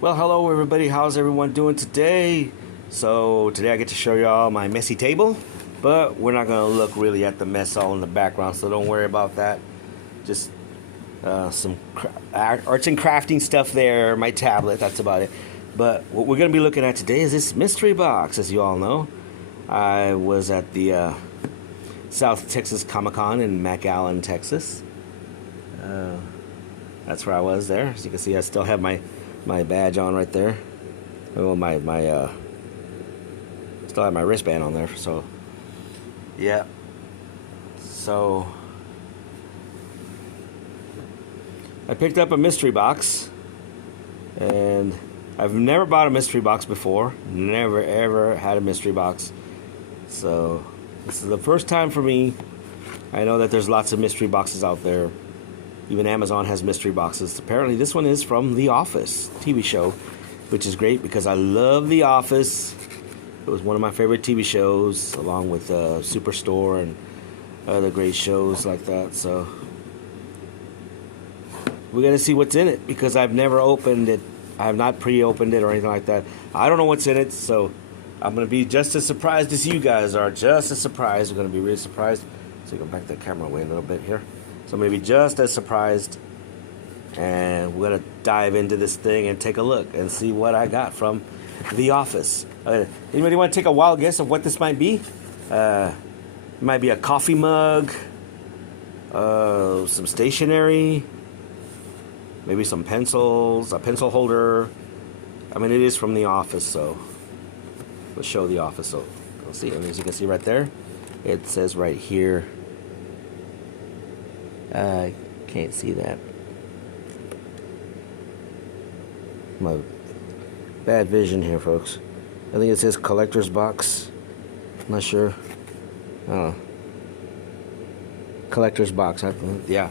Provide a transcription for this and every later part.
Well, hello everybody. How's everyone doing today? So today I get to show y'all my messy table, but we're not going to look really at the mess all in the background, so don't worry about that. Just some arts and crafting stuff there, my tablet, that's about it. But what we're going to be looking at today is this mystery box. As you all know, I was at the South Texas Comic-Con in McAllen, Texas. That's where I was there. As you can see, I still have my badge on right there. Well, still have my wristband on there. So, yeah. So, I picked up a mystery box, and I've never bought a mystery box before. Never ever had a mystery box. So, this is the first time for me. I know that there's lots of mystery boxes out there. Even Amazon has mystery boxes. Apparently this one is from The Office TV show, which is great because I love The Office. It was one of my favorite TV shows, along with Superstore and other great shows like that. So we're going to see what's in it because I've never opened it. I have not pre-opened it or anything like that. I don't know what's in it, so I'm going to be just as surprised as you guys are. Just as surprised. We're going to be really surprised. So go back the camera away a little bit here. So maybe just as surprised, and we're going to dive into this thing and take a look and see what I got from The Office. Anybody want to take a wild guess of what this might be? It might be a coffee mug, some stationery, maybe some pencils, a pencil holder. I mean, it is from The Office, so we'll show The Office. So we'll see, and as you can see right there, it says right here. I can't see that. My bad vision here, folks. I think it says collector's box. I'm not sure. Collector's box. Yeah.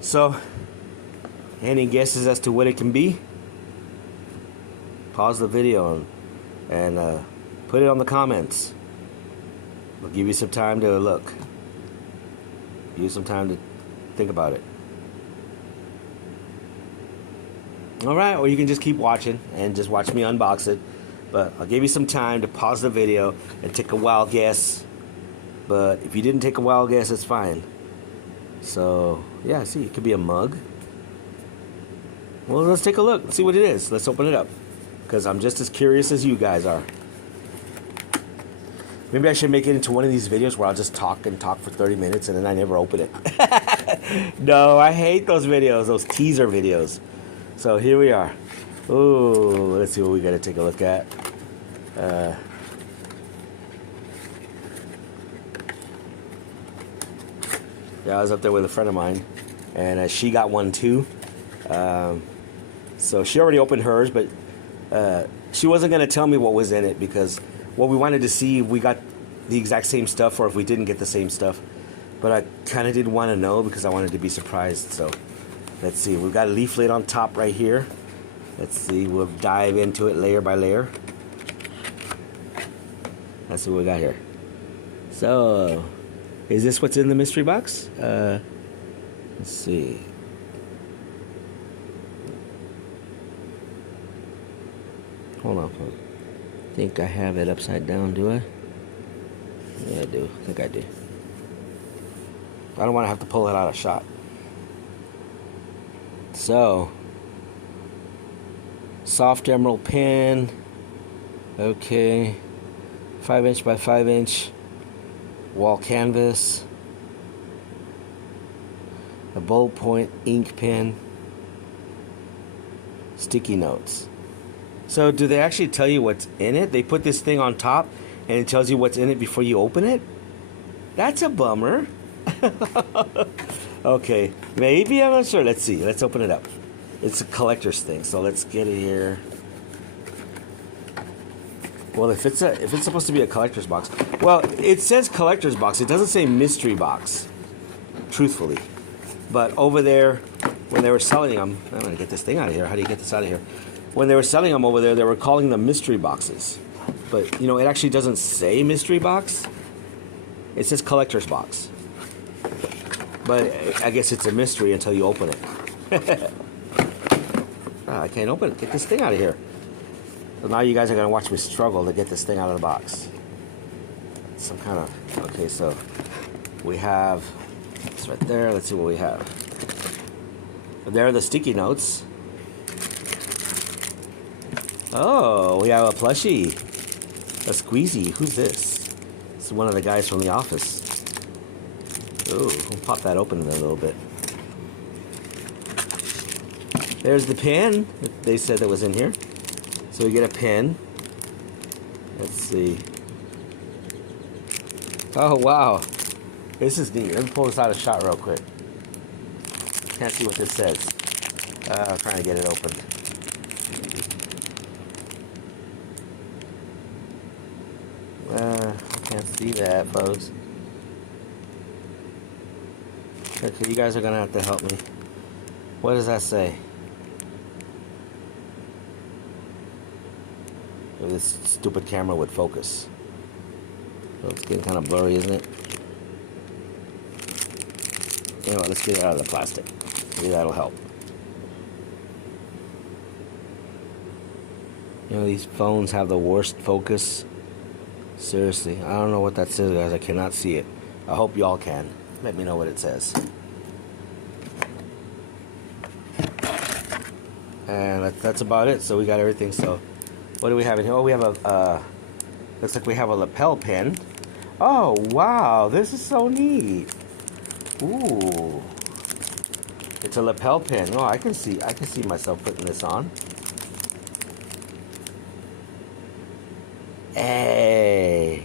So, any guesses as to what it can be? Pause the video and put it on the comments. We'll give you some time to look. Use some time to think about it. Alright, or you can just keep watching and just watch me unbox it. But I'll give you some time to pause the video and take a wild guess. But if you didn't take a wild guess, it's fine. So, yeah, see, it could be a mug. Well, let's take a look. Let's see what it is. Let's open it up. Because I'm just as curious as you guys are. Maybe I should make it into one of these videos where I'll just talk and talk for 30 minutes and then I never open it. No, I hate those videos, those teaser videos. So here we are. Ooh, let's see what we got to take a look at. Yeah, I was up there with a friend of mine, and she got one too. So she already opened hers, but she wasn't going to tell me what was in it because what we wanted to see if we got the exact same stuff or if we didn't get the same stuff. But I kind of didn't want to know because I wanted to be surprised. So let's see. We've got a leaflet on top right here. Let's see. We'll dive into it layer by layer. Let's see what we got here. So, is this what's in the mystery box? Let's see. Hold on, folks. I think I have it upside down, do I? Yeah, I do. I think I do. I don't want to have to pull it out of shot. So, soft emerald pen. Okay. 5" by 5" wall canvas. A ballpoint ink pen. Sticky notes. So do they actually tell you what's in it? They put this thing on top and it tells you what's in it before you open it? That's a bummer. Okay, maybe, I'm not sure. Let's see. Let's open it up. It's a collector's thing, so let's get it here. Well, if it's supposed to be a collector's box, well, it says collector's box. It doesn't say mystery box, truthfully. But over there, when they were selling them, I'm gonna get this thing out of here. How do you get this out of here? When they were selling them over there, they were calling them mystery boxes. But, you know, it actually doesn't say mystery box. It says collector's box. But I guess it's a mystery until you open it. I can't open it. Get this thing out of here. So now you guys are going to watch me struggle to get this thing out of the box. Some kind of... Okay, so we have... It's right there. Let's see what we have. There are the sticky notes. Oh, we have a plushie. A squeezy. Who's this? It's one of the guys from the office. Ooh, we'll pop that open in a little bit. There's the pen. They said that was in here. So we get a pen. Let's see. Oh, wow. This is neat. Let me pull this out of shot real quick. Can't see what this says. I'm trying to get it open. I can't see that, folks. Okay, you guys are gonna have to help me. What does that say? Oh, this stupid camera would focus. So it's getting kind of blurry, isn't it? You know what, let's get it out of the plastic. Maybe that'll help. You know, these phones have the worst focus. Seriously, I don't know what that says, guys. I cannot see it. I hope y'all can. Let me know what it says. And that's about it. So we got everything. So what do we have in here? Oh, we have a looks like we have a lapel pin. Oh, wow, this is so neat. Ooh, it's a lapel pin. Oh, I can see myself putting this on. Hey.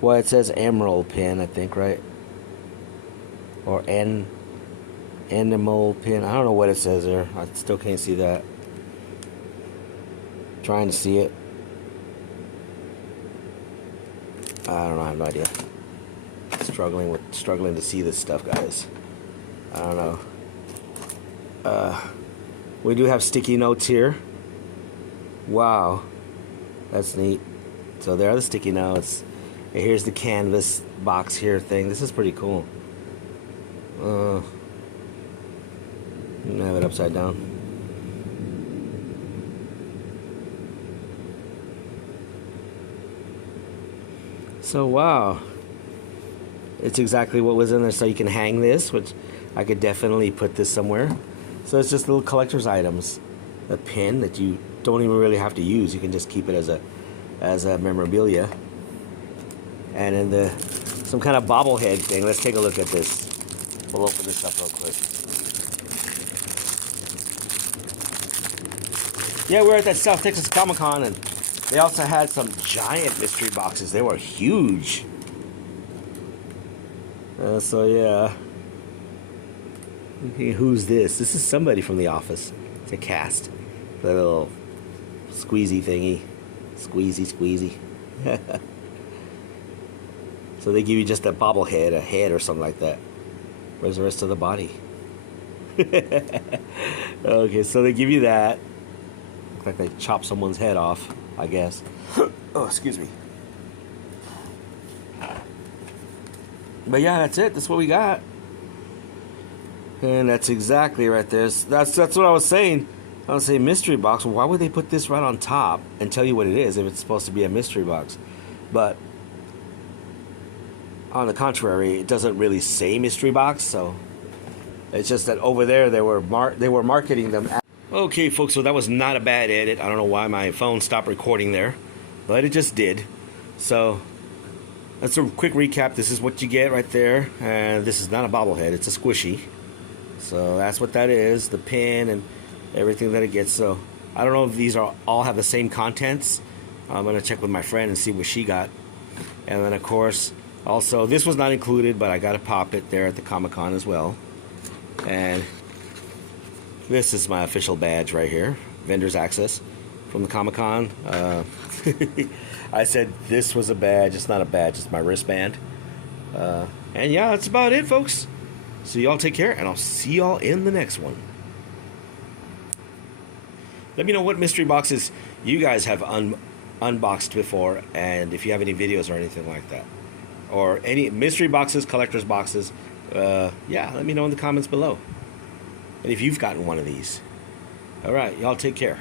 Well, it says emerald pin, I think, right? Or animal pin. I don't know what it says there. I still can't see that. Trying to see it. I don't know. I have no idea. Struggling to see this stuff, guys. I don't know. We do have sticky notes here. Wow, that's neat. So there are the sticky notes. And here's the canvas box here thing. This is pretty cool. I'm gonna have it upside down. So wow, it's exactly what was in there. So you can hang this, which I could definitely put this somewhere. So it's just little collector's items. A pin that you don't even really have to use. You can just keep it as a memorabilia. And in some kind of bobblehead thing. Let's take a look at this. We'll open this up real quick. Yeah, we're at that South Texas Comic-Con, and they also had some giant mystery boxes. They were huge. So yeah. Okay, who's this? This is somebody from the office. It's a cast. That little squeezy thingy. Squeezy. So they give you just a bobblehead, a head or something like that. Where's the rest of the body? Okay, so they give you that. Looks like they chop someone's head off, I guess. Oh, excuse me. But yeah, that's it. That's what we got. And that's exactly right there. That's what I was saying. I was saying mystery box. Well, why would they put this right on top and tell you what it is if it's supposed to be a mystery box? But on the contrary, it doesn't really say mystery box. So it's just that over there they were marketing them. Okay, folks. So that was not a bad edit. I don't know why my phone stopped recording there, but it just did. So that's a quick recap. This is what you get right there. And this is not a bobblehead. It's a squishy. So that's what that is. The pin and everything that it gets. So I don't know if these all have the same contents. I'm going to check with my friend and see what she got. And then, of course, also, this was not included, but I got to pop it there at the Comic-Con as well. And this is my official badge right here. Vendor's Access from the Comic-Con. I said this was a badge. It's not a badge. It's my wristband. And yeah, that's about it, folks. So y'all take care, and I'll see y'all in the next one. Let me know what mystery boxes you guys have unboxed before, and if you have any videos or anything like that. Or any mystery boxes, collector's boxes. Yeah, let me know in the comments below. and if you've gotten one of these. All right, y'all take care.